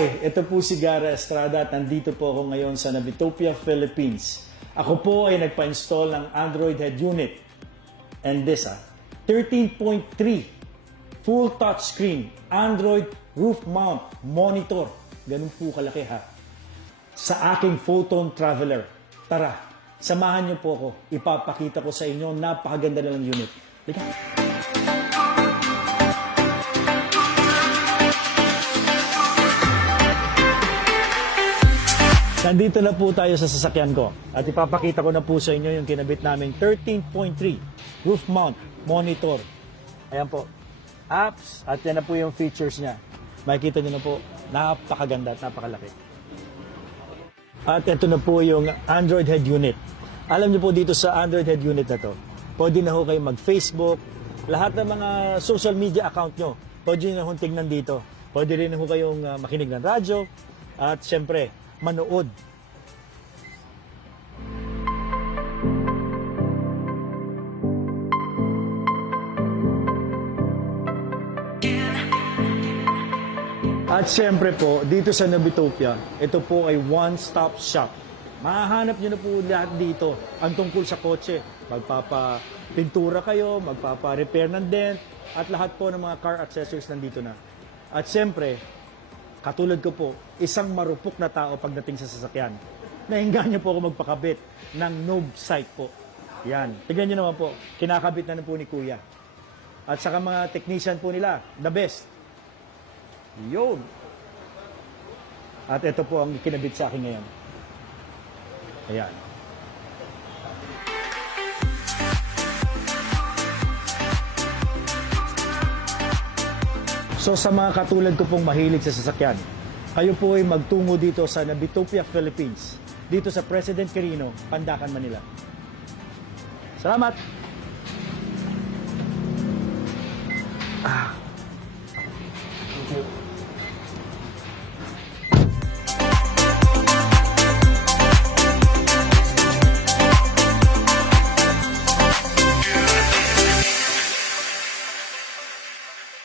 Hi, ito po si Gara Estrada at nandito po ako ngayon sa Navitopia, Philippines. Ako po ay nagpa-install ng Android head unit. And this 13.3 full touchscreen Android roof mount monitor. Ganun po kalaki sa aking Photon Traveler. Tara, samahan niyo po ako. Ipapakita ko sa inyo, napakaganda na ng unit. Liga. Nandito na po tayo sa sasakyan ko at ipapakita ko na po sa inyo yung kinabit naming 13.3 roof mount monitor. Ayan po, apps at yan na po yung features niya. Makikita nyo na po, napakaganda at napakalaki. At ito na po yung Android head unit. Alam nyo po dito sa Android head unit na to, pwede na ho kayo mag-Facebook, lahat ng mga social media account nyo, pwede na ho tingnan dito. Pwede rin ho kayong makinig ng radyo at syempre, manood. At siyempre po, dito sa Navitopia, ito po ay one-stop shop. Mahahanap nyo na po lahat dito ang tungkol sa kotse. Magpapapintura kayo, magpapa-repair ng dent, at lahat po ng mga car accessories nandito na. At siyempre, katulad ko po, isang marupok na tao pagdating sa sasakyan. Nainganyo po ako magpakabit ng noob sight po. Yan. Tignan nyo naman po, kinakabit na po ni Kuya. At saka mga technician po nila, the best. Yun. At ito po ang kinabit sa akin ngayon. Ayan. So sa mga katulad ko pong mahilig sa sasakyan, kayo po ay magtungo dito sa Navitopia, Philippines. Dito sa President Quirino, Pandacan, Manila. Salamat! Thank you.